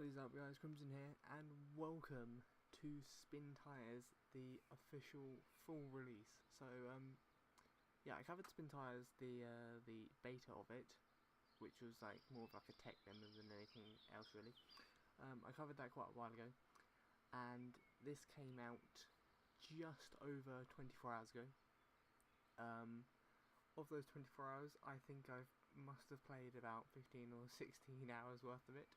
What is up, guys? Crimson here, and welcome to SpinTires, the official full release. So, yeah, I covered SpinTires, the beta of it, which was like more of like a tech demo than anything else really. I covered that quite a while ago, and this came out just over 24 hours ago. Of those 24 hours, I think I must have played about 15 or 16 hours worth of it.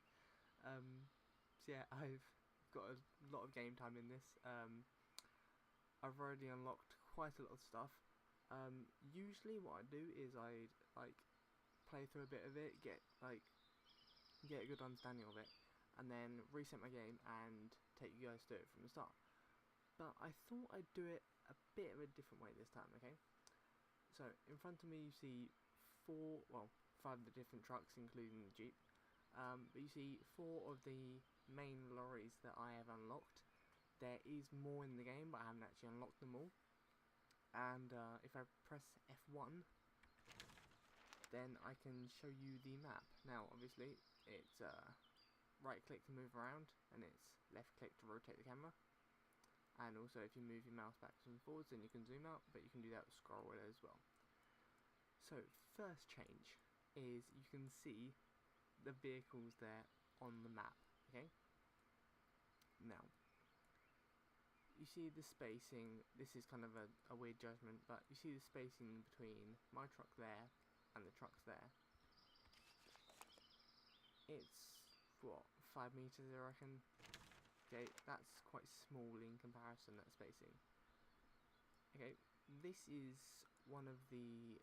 So yeah, I've got a lot of game time in this. I've already unlocked quite a lot of stuff. Usually what I do is I play through a bit of it, get a good understanding of it, and then reset my game and take you guys through it from the start. But I thought I'd do it a bit of a different way this time, okay? So in front of me you see five of the different trucks, including the Jeep. But you see 4 of the main lorries that I have unlocked. There is more in the game, but I haven't actually unlocked them all. And if I press F1, then I can show you the map. Now, obviously, it's right click to move around, and it's left click to rotate the camera. And also, if you move your mouse backwards and forwards, then you can zoom out, but you can do that with scroll wheel as well. So, first change is you can see the vehicles there on the map, okay? Now, you see the spacing. This is kind of a weird judgment, but you see the spacing between my truck there and the trucks there. It's, what, 5 meters I reckon? Okay, that's quite small in comparison, that spacing. Okay, this is one of the,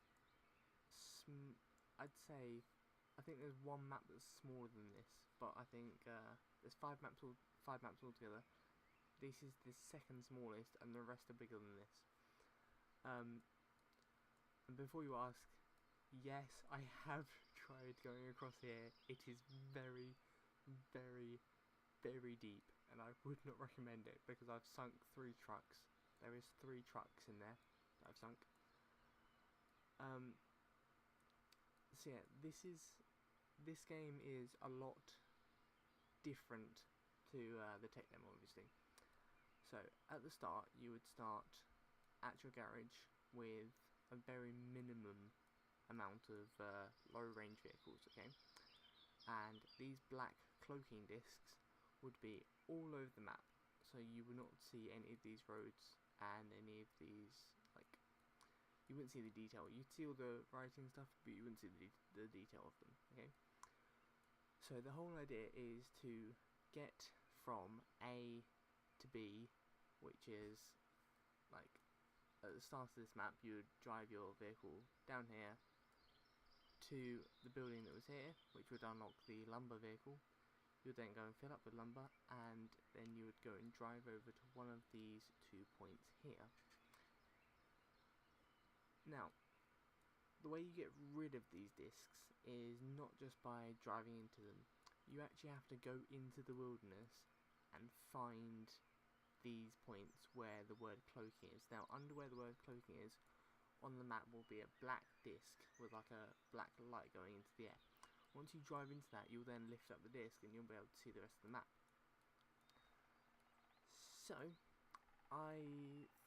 I think there's one map that's smaller than this, but I think there's 5 maps altogether. This is the second smallest, and the rest are bigger than this. And before you ask, yes, I have tried going across here. It is very, very, very deep, and I would not recommend it because I've sunk 3 trucks. There is 3 trucks in there that I've sunk. So yeah, this game is a lot different to the tech demo, obviously. So at the start, you would start at your garage with a very minimum amount of low range vehicles, okay? And these black cloaking discs would be all over the map, so you would not see any of these roads and any of these, you wouldn't see the detail. You'd see all the writing stuff, but you wouldn't see the detail of them, okay? So the whole idea is to get from A to B, which is, at the start of this map, you would drive your vehicle down here to the building that was here, which would unlock the lumber vehicle. You would then go and fill up with lumber, and then you would go and drive over to one of these 2 points here. Now, the way you get rid of these discs is not just by driving into them. You actually have to go into the wilderness and find these points where the word cloaking is. Now, under where the word cloaking is, on the map will be a black disc with like a black light going into the air. Once you drive into that, you'll then lift up the disc and you'll be able to see the rest of the map. So, I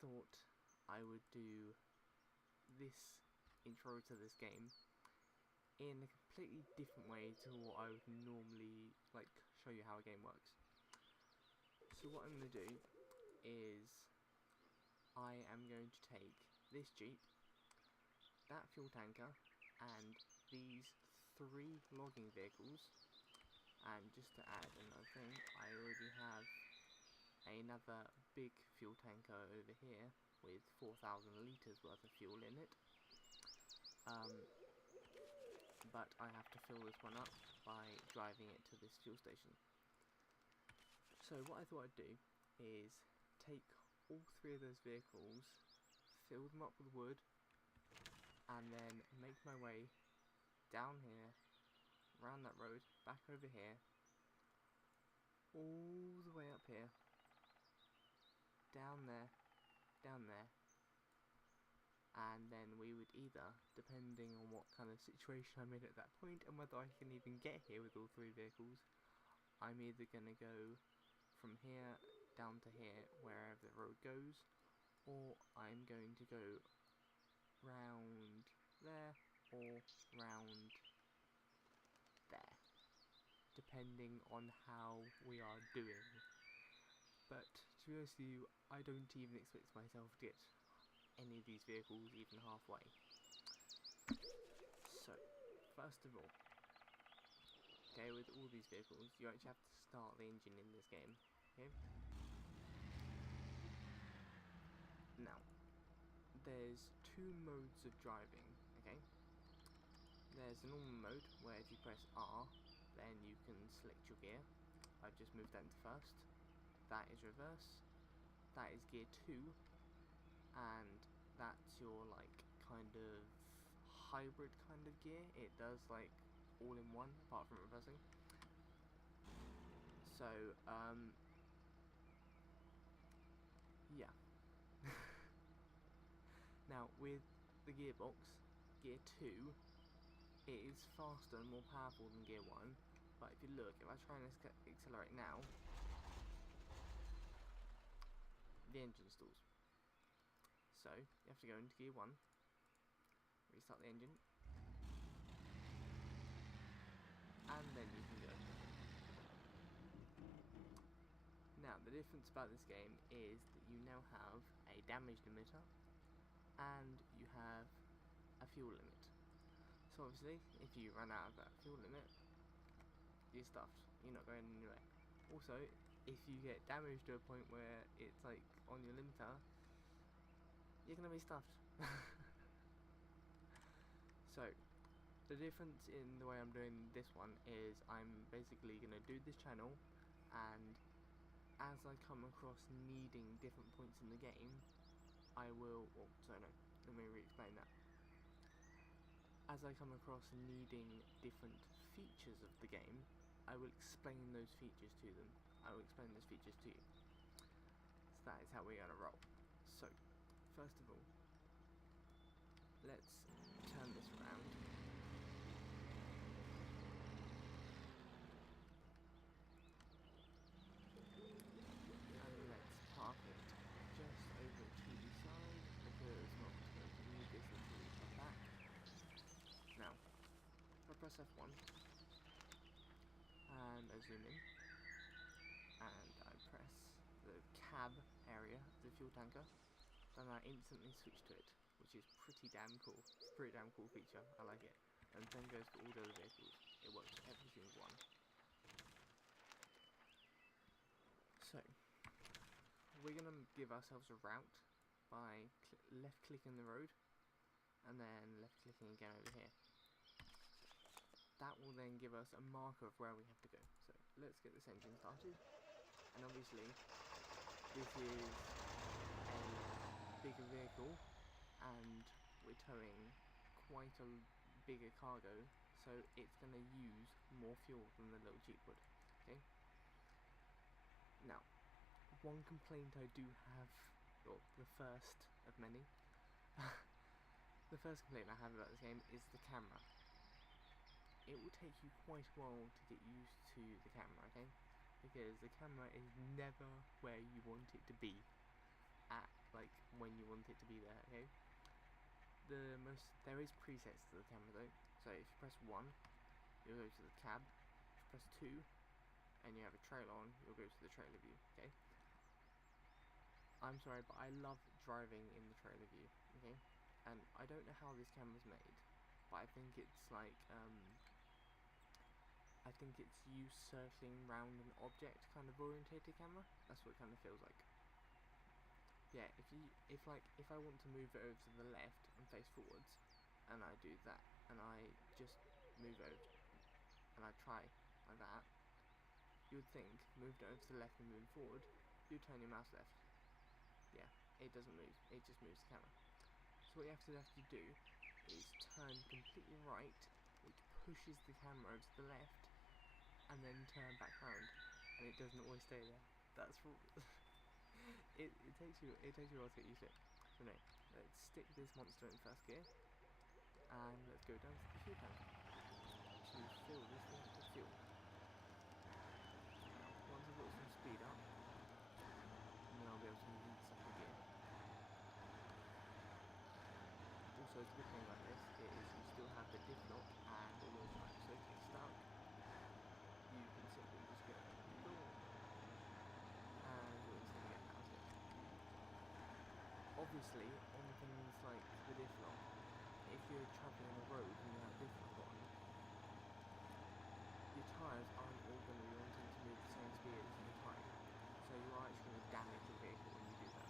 thought I would do this intro to this game in a completely different way to what I would normally show you how a game works. So what I'm going to do is I am going to take this Jeep, that fuel tanker, and these 3 logging vehicles, and just to add another thing, I already have another big fuel tanker over here with 4,000 litres worth of fuel in it. But I have to fill this one up by driving it to this fuel station. So what I thought I'd do is take all 3 of those vehicles, fill them up with wood, and then make my way down here, around that road, back over here, all the way up here, down there, and then we would either, depending on what kind of situation I'm in at that point and whether I can even get here with all 3 vehicles, I'm either going to go from here down to here, wherever the road goes, or I'm going to go round there or round there, depending on how we are doing. But to be honest with you, I don't even expect myself to get any of these vehicles even halfway. So, first of all, okay, with all these vehicles, you actually have to start the engine in this game, okay? Now, there's two modes of driving, okay? There's the normal mode, where if you press R, then you can select your gear. I've just moved that into first. That is reverse. That is gear 2. And that's your, like, kind of hybrid kind of gear. It does, like, all in one, apart from reversing. So, yeah. Now, with the gearbox, gear 2, it is faster and more powerful than gear 1, but if you look, if I try and accelerate now, the engine stalls. So, you have to go into gear 1, restart the engine, and then you can go. Now, the difference about this game is that you now have a damage limiter, and you have a fuel limit. So obviously, if you run out of that fuel limit, you're stuffed. You're not going anywhere. Also, if you get damaged to a point where it's like on your limiter, you're gonna be stuffed. So, the difference in the way I'm doing this one is I'm basically gonna do this channel, and as I come across needing different points in the game, I will, well, sorry, no, let me re-explain that. As I come across needing different features of the game, I will explain those features to them. I will explain those features to you. So that is how we're going to roll. So, first of all, let's turn this around. And let's park it just over to the side, because we're not going to need this until we come back. Now, if I press F1, and I zoom in, and I press the cab area of the fuel tanker, then I instantly switch to it, which is pretty damn cool. It's a pretty damn cool feature, I like it. And the same goes for all the other vehicles. It works for every single one. So, we're going to give ourselves a route by left clicking the road, and then left clicking again over here. That will then give us a marker of where we have to go. So, let's get this engine started. And obviously, this is a bigger vehicle, and we're towing quite a bigger cargo, so it's going to use more fuel than the little Jeep would. Okay. Now, one complaint I do have, or the first of many, the first complaint I have about this game is the camera. It will take you quite a while to get used to the camera, okay? Because the camera is never where you want it to be at, like, when you want it to be there, okay? There is presets to the camera though, so if you press 1, you'll go to the cab. If you press 2, and you have a trailer on, you'll go to the trailer view, okay? I'm sorry, but I love driving in the trailer view, okay? And I don't know how this camera's made, but I think it's like, I think it's you circling round an object kind of orientated camera. That's what it kind of feels like. Yeah, if I want to move it over to the left and face forwards, and I do that, and I just move over, and I try like that, you would think, moved it over to the left and moving forward, you turn your mouse left. Yeah, it doesn't move, it just moves the camera. So what you have to do is turn completely right, which pushes the camera over to the left, and then turn back round, and it doesn't always stay there. That's it takes you a while to get used to it. So no, let's stick this monster in first gear, and let's go down to the fuel tank to fill this thing with fuel. So the good thing about this is you still have the diff lock and all your time. So if you get stuck, you can simply just go boom, and you'll instantly get out of it. Obviously, on things like the diff lock, if you're travelling on a road and you have diff lock on, your tyres aren't all going to be wanting to move the same speed at the same time. So you are actually going to damage your vehicle when you do that.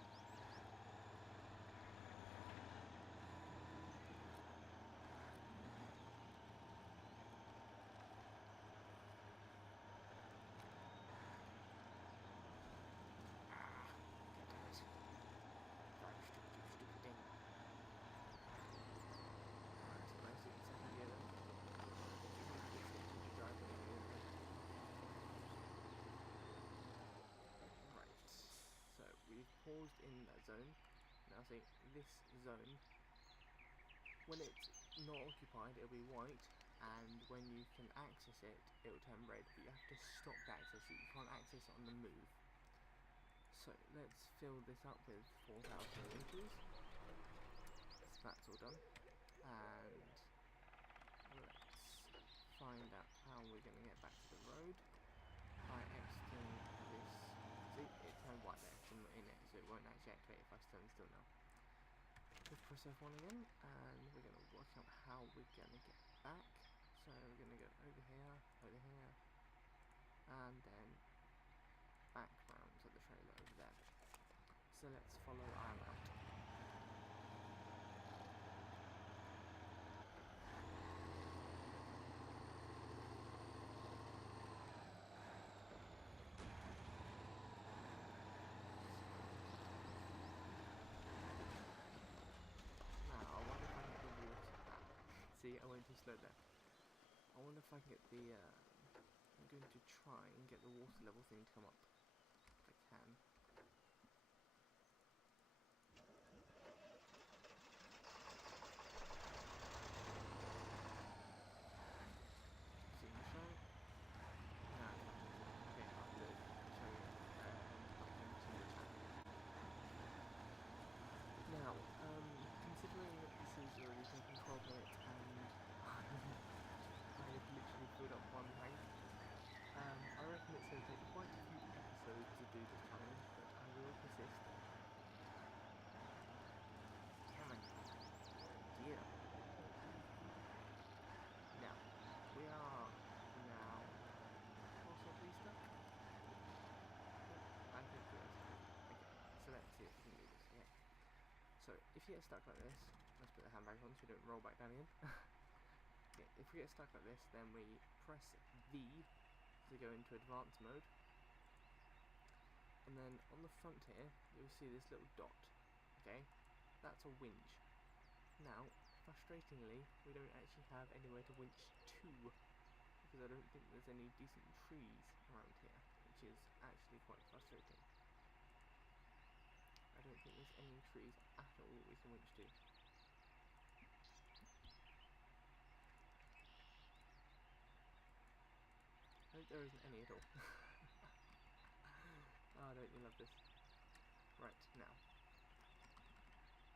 Paused in that zone. Now see, this zone, when it's not occupied, it'll be white, and when you can access it, it'll turn red, but you have to stop to access it. You can't access it on the move. So let's fill this up with 4,000 litres. So that's all done. And let's find out how we're going to get back to the road by exiting this. See, it turned white there, so I'm not in it, so it won't actually activate if I stand still now. Let's press F1 again, and we're going to work out how we're going to get back. So we're going to go over here, and then back round to the trailer over there. So let's follow our route. See, I went too slow there. I wonder if I can get the, I'm going to try and get the water level thing to come up, if I can. See the show? No, okay, I'll have to show you, back into the channel. Now, considering that this is already taking 12 minutes and I have literally filled up one tank, I reckon it's going to take quite a few episodes to do this challenge, but I will persist. Come on. Yeah. Now, we are now possibly stuck. I think we are stuck. Okay, so let's see if we can do this. Okay. So if you get stuck like this, let's put the handbrake on so we don't roll back down again. Okay, if we get stuck like this, then we press V to go into advanced mode, and then on the front here you'll see this little dot. Okay, that's a winch. Now, frustratingly, we don't actually have anywhere to winch to, because I don't think there's any decent trees around here, which is actually quite frustrating. I don't think there's any trees at all we can winch to. I hope there isn't any at all. Oh, don't you love this? Right, now,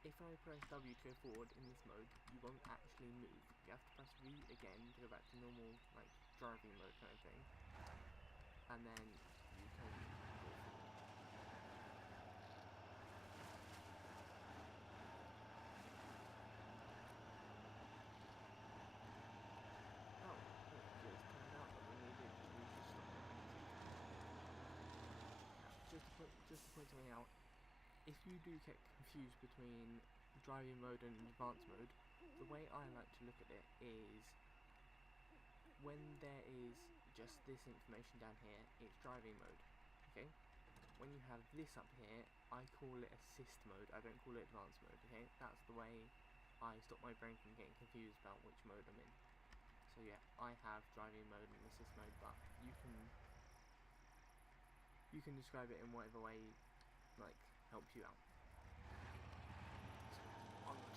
if I press W to go forward in this mode, you won't actually move. You have to press V again to go back to normal, like, driving mode kind of thing. And then you can go forward. Oh, it just turned out that we needed to use the stop button. Now, just to point something out, if you do get confused between driving mode and advanced mode, the way I like to look at it is when there is just this information down here, it's driving mode. Okay? When you have this up here, I call it assist mode, I don't call it advanced mode. Okay? That's the way I stop my brain from getting confused about which mode I'm in. So yeah, I have driving mode and assist mode, but you can describe it in whatever way like helps you out. So, onward.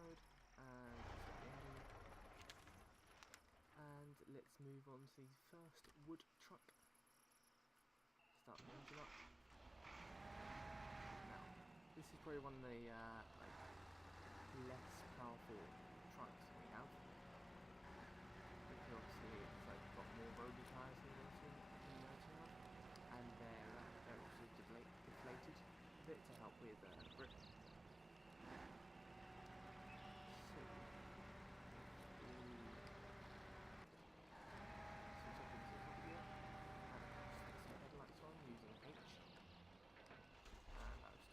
mode and stop the heading. And let's move on to the first wood truck. Start the engine up. Now, this is probably one of the less powerful trucks that we have, because obviously it's got more roller tyres than the motor one, and they're also deflated a bit to help with grip.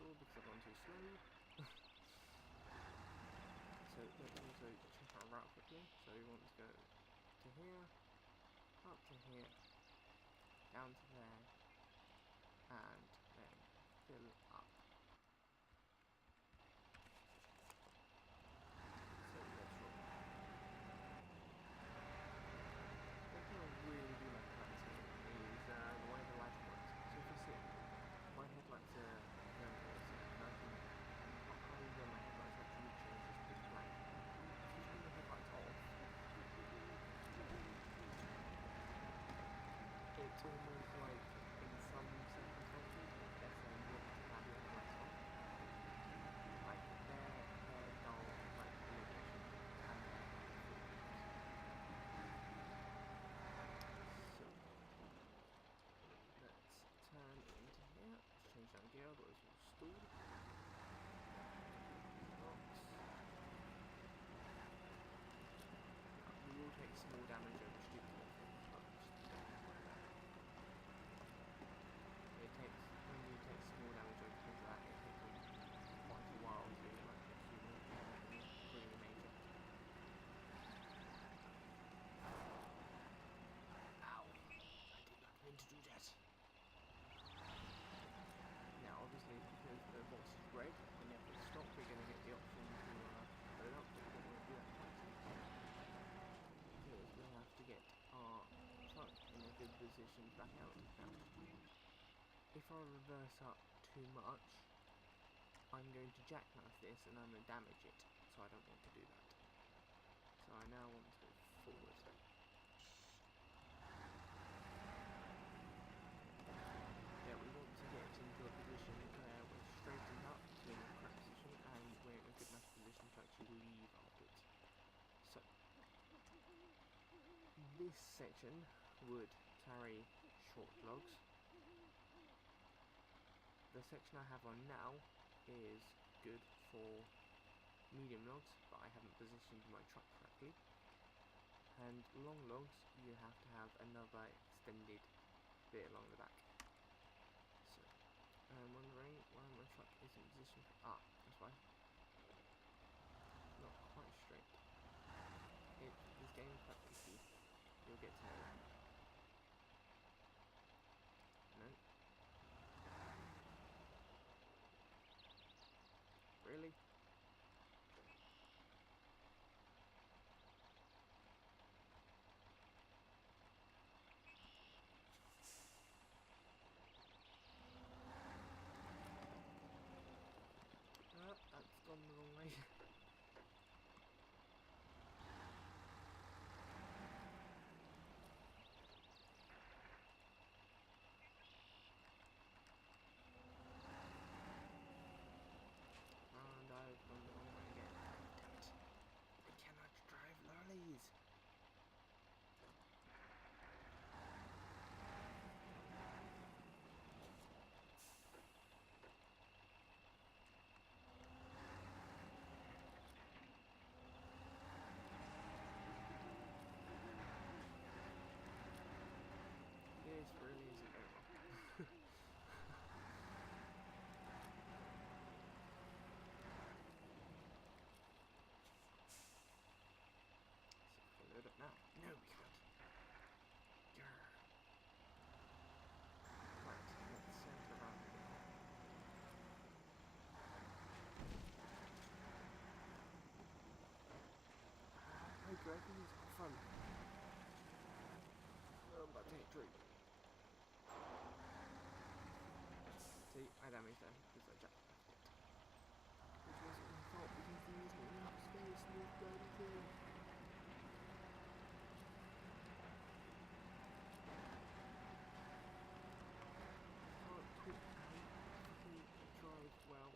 Because I've gone too slow. So let's also check our route quickly. So we want to go to here, up to here, down to there, and then fill up. So let's roll. One thing I really do like about this game is the way the lighting works. So if you see, my headlights are very awesome, and I can hardly when my headlights actually change just blank. If you turn the headlights off, it's almost like in some circumstances it's better not to have your headlights on. Like they're dull, like illumination, and they're so let's turn into here. Let's change down gear, otherwise you'll stall. We will take small damage over stupid things, but just don't worry about it. When you take small damage over things like that, it takes quite a while to accumulate and really major. Ow! I did not mean to do that. Now obviously because the box is red, whenever we stop we're going to get the option to load up, but we don't want to do that twice. Because we have to get our truck in a good position to back out. Now, if I reverse up too much, I'm going to jackknife this and I'm going to damage it, so I don't want to do that. So I now want to go forward. Yeah, we want to get into a position where we're straightened up, we're in a correct position, and we're in a good enough position to actually leave our pit. So, this section would carry short logs. The section I have on now is good for medium logs, but I haven't positioned my truck correctly. And long logs, you have to have another extended bit along the back. So, I'm wondering why my truck isn't positioned. Ah, that's why. Not quite straight. This game is quite tricky. You'll get to know that. No. Really? That's gone the wrong way. And I've gone the wrong way again. Damn it. I cannot drive lollies. This really isn't very well. So load up now. No, we can't. Grr. Right, let's circle around a bit more. Hey Greg, this is fun. I'm about to hit Drew. See, I damaged them because I jacked it. Which wasn't my fault because there isn't enough space. this bloody thing. Can't talk how fucking drive well.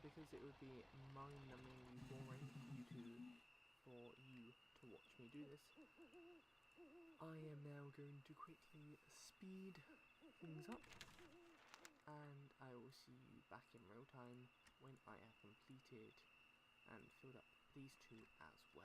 Because it would be mind-numbingly boring for you to watch me do this, I am now going to quickly speed things up, and I will see you back in real time when I have completed and filled up these two as well.